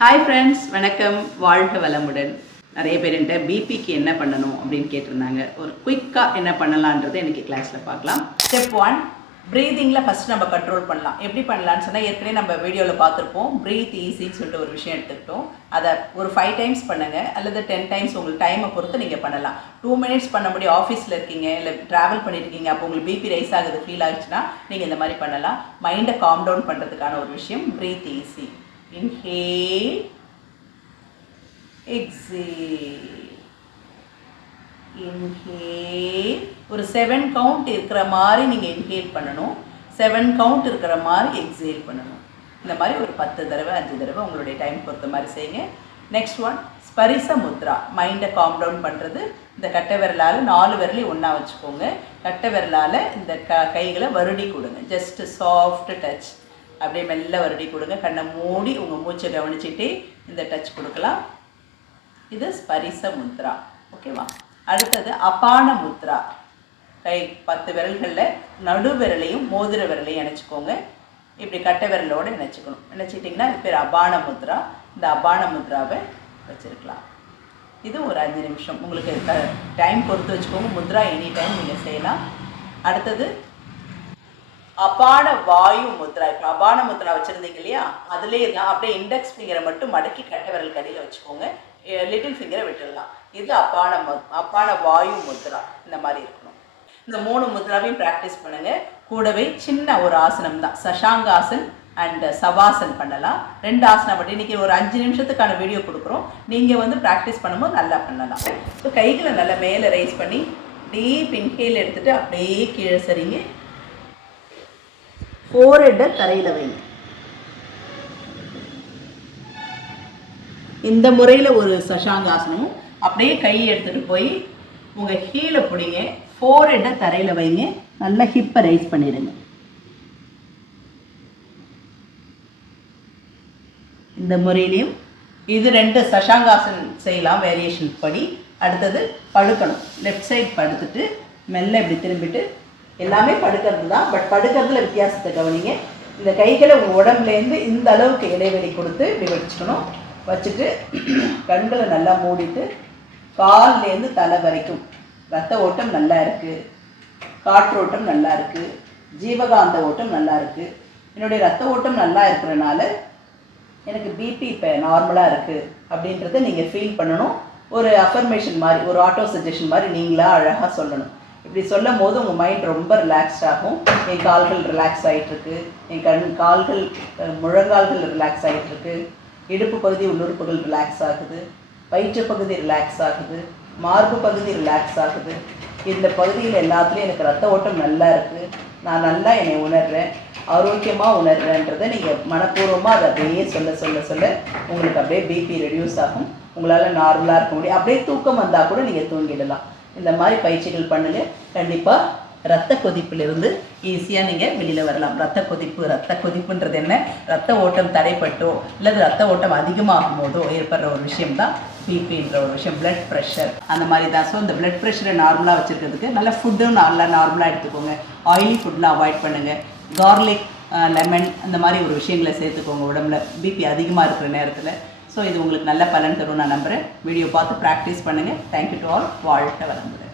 Hi friends, வணக்கம். வாழ்க வளமுடன். நிறைய பேர் என்கிட்ட பிபிக்கு என்ன பண்ணணும் அப்படின்னு கேட்டிருந்தாங்க. ஒரு குயிக்காக என்ன பண்ணலான்றது எனக்கு கிளாஸில் பார்க்கலாம். ஸ்டெப் 1, ப்ரீதிங்கில் ஃபஸ்ட் நம்ம கண்ட்ரோல் பண்ணலாம். எப்படி பண்ணலான்னு சொன்னால், ஏற்கனவே நம்ம வீடியோவில் பார்த்துருப்போம். ப்ரீத் ஈஸின்னு சொல்லிட்டு ஒரு விஷயம் எடுத்துக்கிட்டோம். அதை ஒரு 5 டைம்ஸ் பண்ணுங்கள், அல்லது 10 டைம்ஸ் உங்களுக்கு டைமை பொறுத்து நீங்கள் பண்ணலாம். 2 மினிட்ஸ் பண்ண முடியும். ஆஃபீஸில் இருக்கீங்க, இல்லை ட்ராவல் பண்ணியிருக்கீங்க, அப்போ உங்களுக்கு பிபி ரைஸ் ஆகுது ஃபீல் ஆகிடுச்சுன்னா நீங்கள் இந்த மாதிரி பண்ணலாம். மைண்டை காம் டவுன் பண்ணுறதுக்கான ஒரு விஷயம் breathe easy. Inhale, exhale, inhale. ஒரு 7 கவுண்ட் இருக்கிற மாதிரி நீங்கள் இன்ஹேல் பண்ணணும். 7 கவுண்ட் இருக்கிற மாதிரி எக்ஸேல் பண்ணணும். இந்த மாதிரி ஒரு 10 தடவை 5 தடவை உங்களுடைய டைம் பொறுத்த மாதிரி செய்யுங்க. Next one, Sparsha Mudra. மைண்டை காம் டவுன் பண்ணுறது. இந்த கட்டை விரலால் 4 விரலையும் ஒன்றா வச்சுக்கோங்க. கட்டை விரலால் இந்த கைகளை வருடி கொடுங்க. Just soft touch. அப்படியே மெல்ல வருடி கொடுங்க. கண்ணை மூடி உங்கள் மூச்சை கவனிச்சுட்டே இந்த டச் கொடுக்கலாம். இது ஸ்பரிச முத்ரா. ஓகேவா? அடுத்தது அபான முத்ரா. கை 10 விரல்களில் நடு விரலையும் மோதிர விரலையும் இணைச்சிக்கோங்க. இப்படி கட்டை விரலோடு இணைச்சிக்கணும். இணைச்சிட்டிங்கன்னா இது பேர் அபான முத்ரா. இந்த அபான முத்ராவை வச்சுருக்கலாம். இது ஒரு 5 நிமிஷம் உங்களுக்கு டைம் பொறுத்து வச்சுக்கோங்க. முத்ரா எனி டைம் நீங்கள் செய்யலாம். அடுத்தது அபான வாயு முத்ரா. இப்போ அபான முத்ரா வச்சுருந்தீங்க இல்லையா, அதுலேயே தான் அப்படியே இண்டெக்ஸ் ஃபிங்கரை மட்டும் மடக்கி கட்டை விரல் கடியில் வச்சுக்கோங்க. லிட்டில் ஃபிங்கரை விட்டுடலாம். இது அபான வாயு முத்ரா. இந்த மாதிரி இருக்கணும். இந்த 3 முத்ராவையும் ப்ராக்டிஸ் பண்ணுங்கள். கூடவே சின்ன ஒரு ஆசனம் தான், சஷாங்காசன் அண்ட் சவாசன் பண்ணலாம். 2 ஆசனம் மட்டும். இன்றைக்கி ஒரு 5 நிமிஷத்துக்கான வீடியோ கொடுக்குறோம். நீங்கள் ப்ராக்டிஸ் பண்ணும்போது நல்லா பண்ணலாம். ஸோ கைகளை நல்லா மேலே ரைஸ் பண்ணி டீப் இன்ஹேல் எடுத்துகிட்டு அப்படியே கீழே சரிங்க. ஃபோர்ஹெட்டை தரையில் வைங்க. இந்த முறையில் ஒரு சஷாங்காசனமும் அப்படியே கையை எடுத்துகிட்டு போய் உங்கள் ஹீலை பிடிங்க. ஃபோர்ஹெட்டை தரையில் வைங்க. நல்லா ஹிப்பை ரைஸ் பண்ணிடுங்க. இந்த முறையிலையும் இது 2 சஷாங்காசன் செய்யலாம் வேரியேஷன் படி. அடுத்தது படுக்கணும். லெஃப்ட் சைட் படுத்துட்டு மெல்ல இப்படி திரும்பிட்டு, எல்லாமே படுக்கிறது தான், பட் படுக்கிறதுல வித்தியாசத்தை கவனிங்க. இந்த கைகளை உங்கள் உடம்புலேருந்து இந்த அளவுக்கு இடைவெளி கொடுத்து இப்படி வச்சுக்கணும். வச்சுட்டு கண்களை நல்லா மூடிட்டு கால்லேருந்து தலை வரைக்கும் ரத்த ஓட்டம் நல்லா இருக்குது, காற்றோட்டம் நல்லா இருக்குது, ஜீவகாந்த ஓட்டம் நல்லா இருக்குது. என்னுடைய ரத்த ஓட்டம் நல்லா இருக்கிறனால எனக்கு பிபி இப்போ நார்மலாக இருக்குது அப்படின்றத நீங்கள் ஃபீல் பண்ணணும். ஒரு அஃபர்மேஷன் மாதிரி, ஒரு ஆட்டோ சஜஷன் மாதிரி நீங்களாக அழகாக சொல்லணும். இப்படி சொல்லும் போது உங்கள் மைண்ட் ரொம்ப ரிலாக்ஸ்ட் ஆகும். என் கால்கள் ரிலாக்ஸ் ஆகிட்டுருக்கு, என் கால்கள் முழங்கால்கள் ரிலாக்ஸ் ஆகிட்டுருக்கு, இடுப்பு பகுதி உள்ளுறுப்புகள் ரிலாக்ஸ் ஆகுது, வயிற்று பகுதி ரிலாக்ஸ் ஆகுது, மார்பு பகுதி ரிலாக்ஸ் ஆகுது. இந்த பகுதியில் எல்லாத்துலேயும் எனக்கு ரத்த ஓட்டம் நல்லா இருக்குது, நான் நல்லா என்னை உணர்கிறேன், ஆரோக்கியமாக உணர்கிறேன்றதை நீங்கள் மனப்பூர்வமாக அதை அப்படியே சொல்ல உங்களுக்கு அப்படியே பிபி ரெடியூஸ் ஆகும். உங்களால் நார்மலாக இருக்க முடியும். அப்படியே தூக்கம் வந்தால் கூட நீங்கள் தூங்கிடலாம். இந்த மாதிரி பயிற்சிகள் பண்ணுங்கள். கண்டிப்பாக ரத்த கொதிப்பிலிருந்து ஈஸியாக நீங்கள் வெளியில் வரலாம். ரத்த கொதிப்புன்றது என்ன? ரத்த ஓட்டம் தடைப்பட்டோ இல்லது ரத்த ஓட்டம் அதிகமாகும் போதோ ஏற்படுற ஒரு விஷயம் தான் பிபின்ற ஒரு விஷயம். பிளட் ப்ரெஷர் அந்த மாதிரி தான். ஸோ இந்த பிளட் ப்ரெஷரை நார்மலாக வச்சுருக்கிறதுக்கு நல்ல ஃபுட்டும் நார்மலாக எடுத்துக்கோங்க. ஆயிலி ஃபுட்லாம் அவாய்ட் பண்ணுங்கள். கார்லிக், லெமன் அந்த மாதிரி ஒரு விஷயங்களை சேர்த்துக்கோங்க உடம்புல பிபி அதிகமாக இருக்கிற நேரத்தில். ஸோ இது உங்களுக்கு நல்ல பலன் தரும் நான் நம்புகிறேன். வீடியோ பார்த்து ப்ராக்டிஸ் பண்ணுங்கள். Thank you to all. வாழ்க வளமுடன்.